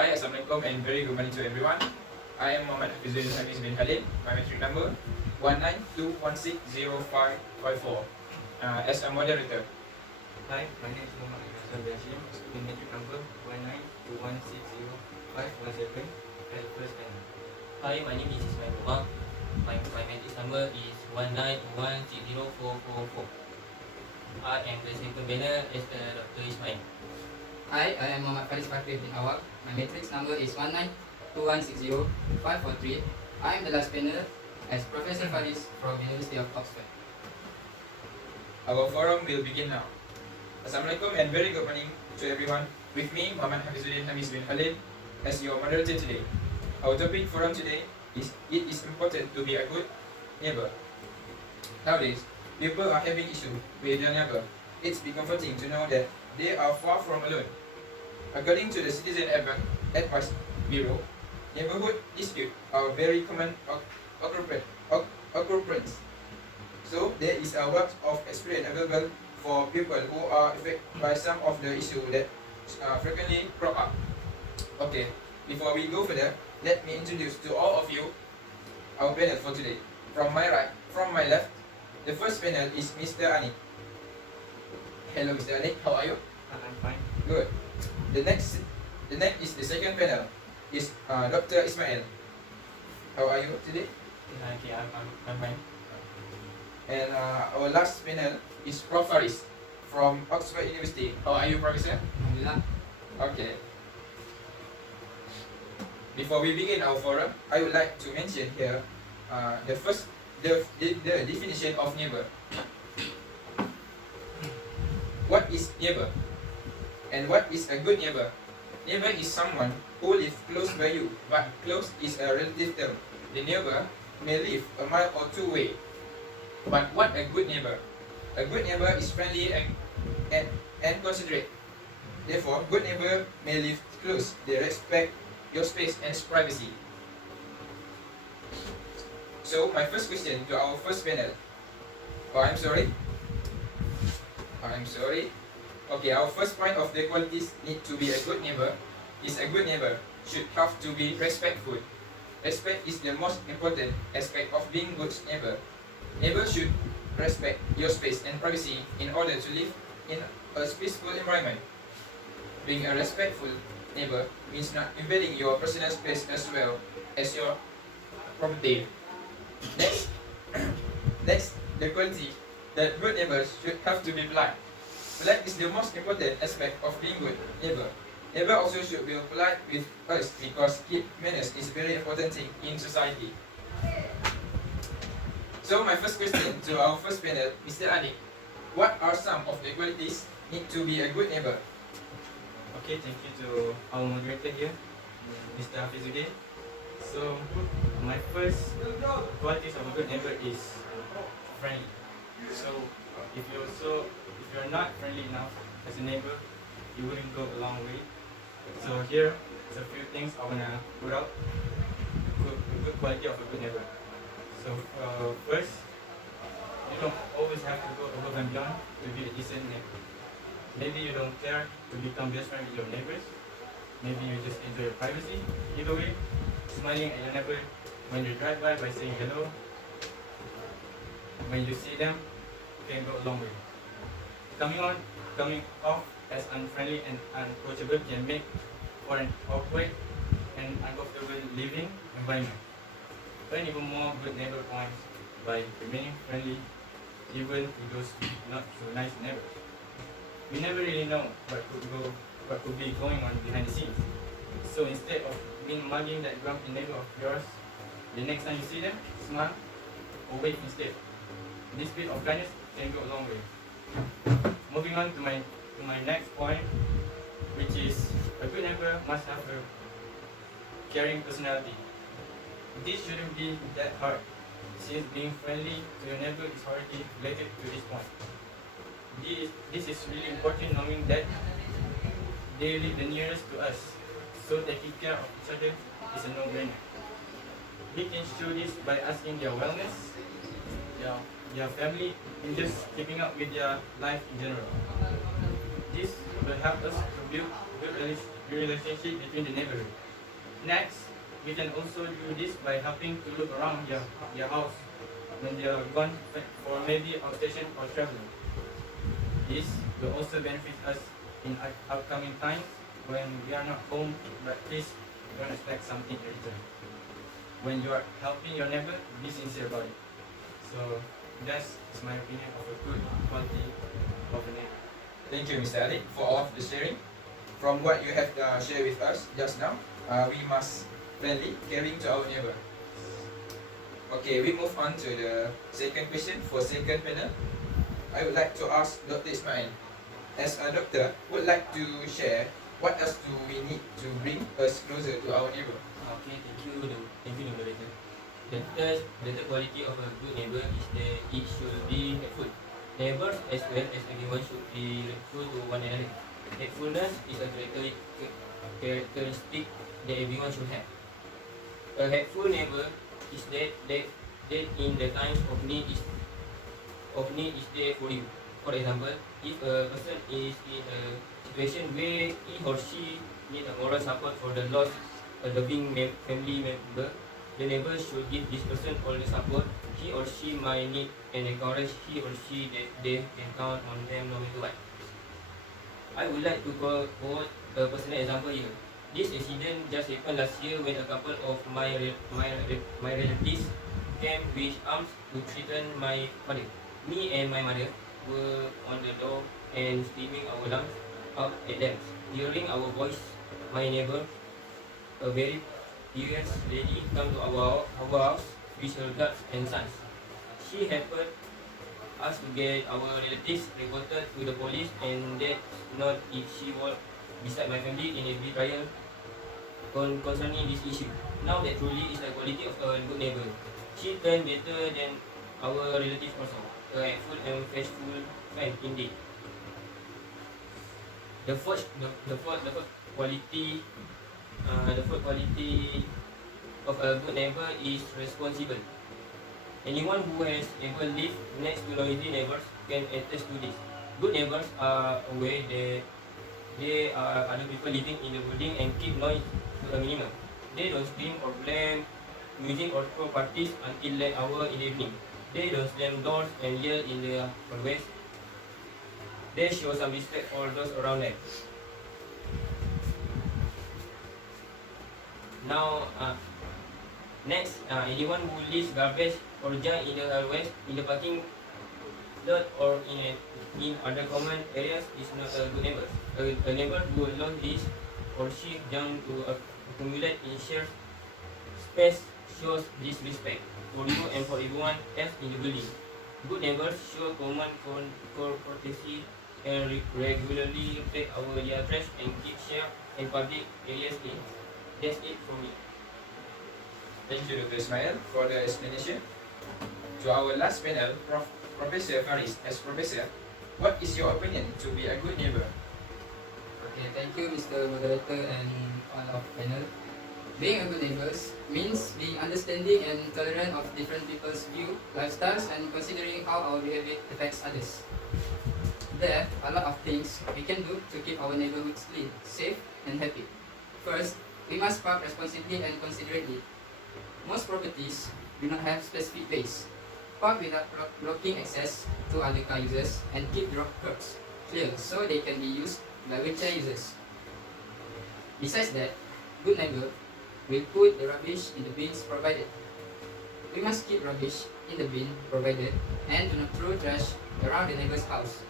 Hi, Assalamualaikum and very good morning to everyone. I am Muhammad Hafizudin bin Khalid. My metric number 192160554 as a moderator. Hi, my name is Muhammad Hafizudin. Student metric number 192160517 as first time. Hi, my name is Ismail Umar. My metric number is 191604444. I am the second banner as Dr. Ismail. Hi, I am Muhammad Faris Fakri bin Awak. My matrix number is 192160543. I am the last panel as Professor Faris from University of Oxford. Our forum will begin now. Assalamualaikum and very good morning to everyone. With me, Muhammad Hafizudin bin Khalid as your moderator today. Our topic forum today is it is important to be a good neighbor. Nowadays, people are having issue with their neighbor. It's be comforting to know that they are far from alone. According to the Citizen Advice Bureau, neighborhood disputes are very common occurrence. So there is a wealth of experience available for people who are affected by some of the issues that frequently crop up. Okay, before we go further, let me introduce to all of you our panel for today. From my left, the first panel is Mr. Anik. Hello, Mr. Anik. How are you? I'm fine. Good. The next is the second panel is Dr. Ismail. How are you today? Okay, I'm fine. And our last panel is Prof. Faris from Oxford University. How are you, Professor? Alhamdulillah. Okay. Before we begin our forum, I would like to mention here the definition of neighbor. What is neighbor? And what is a good neighbor? Neighbor is someone who lives close by you, but close is a relative term. The neighbor may live a mile or two away. But what a good neighbor? A good neighbor is friendly and considerate. Therefore, good neighbor may live close. They respect your space and privacy. So, my first question to our first panel. I'm sorry. Okay, our first point of the qualities need to be a good neighbor is a good neighbor should have to be respectful. Respect is the most important aspect of being good neighbor. Neighbor should respect your space and privacy in order to live in a peaceful environment. Being a respectful neighbor means not invading your personal space as well as your property. Next, the quality that good neighbors should have to be polite. Polite is the most important aspect of being good neighbor. Neighbor also should be polite with us because keep manners is very important thing in society. So my first question to our first panel, Mr. Anik, what are some of the qualities need to be a good neighbor? Okay, thank you to our moderator here, Mr. Hafizudin. So, my first qualities of a good neighbor is friendly. So, if you're not friendly enough as a neighbor, you wouldn't go a long way. So here is a few things I wanna put out. Good quality of a good neighbor. So first, you don't always have to go above and beyond to be a decent neighbor. Maybe you don't care to become best friend with your neighbors. Maybe you just enjoy your privacy. Either way, smiling at your neighbor when you drive by saying hello. When you see them, can go a long way. Coming off as unfriendly and unapproachable can make for an awkward and uncomfortable living environment. Earn even more good neighbor points by remaining friendly even to those not so nice neighbors. We never really know what could be going on behind the scenes. So instead of being mugging that grumpy neighbor of yours, the next time you see them, smile or wave instead. This bit of kindness can go a long way. Moving on to my next point, which is a good neighbor must have a caring personality. This shouldn't be that hard, since being friendly to your neighbor is already related to this point. This is really important, knowing that they live the nearest to us, so taking care of each other is a no-brainer. We can show this by asking their wellness, their family, and just keeping up with their life in general. This will help us to build good relationship between the neighborhood. Next, we can also do this by helping to look around your house when they are gone for maybe outstation or traveling. This will also benefit us in upcoming times when we are not home, but please don't expect something in return. When you are helping your neighbor, be sincere about it. So that is my opinion of a good quality of a neighbor. Thank you, Mr. Ali, for all of the sharing. From what you have shared with us just now, we must friendly, caring to our neighbor. Okay, we move on to the second question for second panel. I would like to ask Dr. Ismail, as a doctor, would like to share what else do we need to bring us closer to our neighbor? Okay, thank you, moderator. The third quality of a good neighbor is that it should be helpful. Neighbors as well as everyone should be helpful to one another. Helpfulness is a characteristic that everyone should have. A helpful neighbor is that in the times of need is there for you. For example, if a person is in a situation where he or she need a moral support for the lost a loving family member, the neighbor should give this person all the support he or she might need and encourage he or she that they can count on them no matter what. I would like to quote a personal example here. This incident just happened last year when a couple of my relatives came with arms to threaten my father. Me and my mother were on the door and screaming our lungs out at them. Hearing our voice, my neighbor, a very furious lady, come to our house with her guards and sons. She helped us to get our relatives reported to the police, and that's not if she was beside my family in every trial concerning this issue. Now that truly is the quality of a good neighbor. She turned better than our relatives also. A helpful and faithful friend indeed. The fourth quality of a good neighbor is responsible. Anyone who has ever lived next to noisy neighbors can attest to this. Good neighbors are aware that there are other people living in the building and keep noise to a minimum. They don't scream or blame music or throw parties until late hour in the evening. They don't slam doors and yell in the hallways. They show some respect for those around them. Now, next, anyone who leaves garbage or junk in the hallways, in the parking lot, or in other common areas is not a good neighbor. A neighbor who allows his or she junk to accumulate in shared space shows disrespect for you and for everyone else in the building. Good neighbors show common courtesy and regularly take our trash and keep share in public areas clean. That's it from me. Thank you, Dr. Ismail, for the explanation. To our last panel, Professor Faris, as professor, what is your opinion to be a good neighbor? Okay, thank you, Mr. Moderator and all of panel. Being a good neighbor means being understanding and tolerant of different people's view, lifestyles, and considering how our behavior affects others. There are a lot of things we can do to keep our neighborhoods clean, safe, and happy. First, we must park responsibly and considerately. Most properties do not have specific ways. Park without blocking access to other car users and keep drop curbs clear so they can be used by wheelchair users. Besides that, good neighbor will put the rubbish in the bins provided. We must keep rubbish in the bin provided and do not throw trash around the neighbor's house.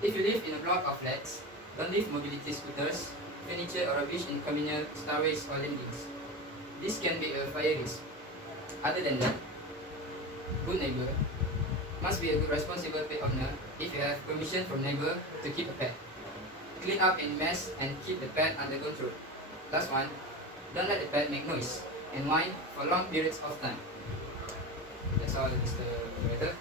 If you live in a block of flats, don't leave mobility scooters, furniture or rubbish in communal stairways or landings. This can be a fire risk. Other than that, good neighbor must be a good responsible pet owner if you have permission from neighbor to keep a pet. Clean up any mess and keep the pet under control. Last one, don't let the pet make noise and whine for long periods of time. That's all, Mr. Moderator.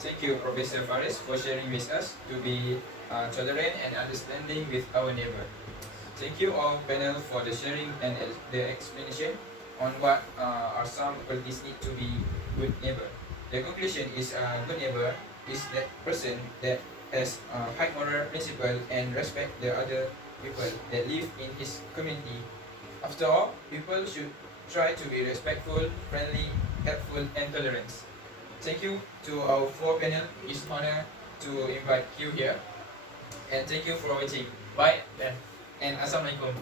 Thank you, Professor Faris, for sharing with us to be tolerant and understanding with our neighbor. Thank you all panel for the sharing and the explanation on what are some qualities need to be good neighbor. The conclusion is good neighbor is that person that has high moral principle and respect the other people that live in his community. After all, people should try to be respectful, friendly, helpful, and tolerant. Thank you to our four panel. It's an honor to invite you here. And thank you for watching. Bye and Assalamualaikum.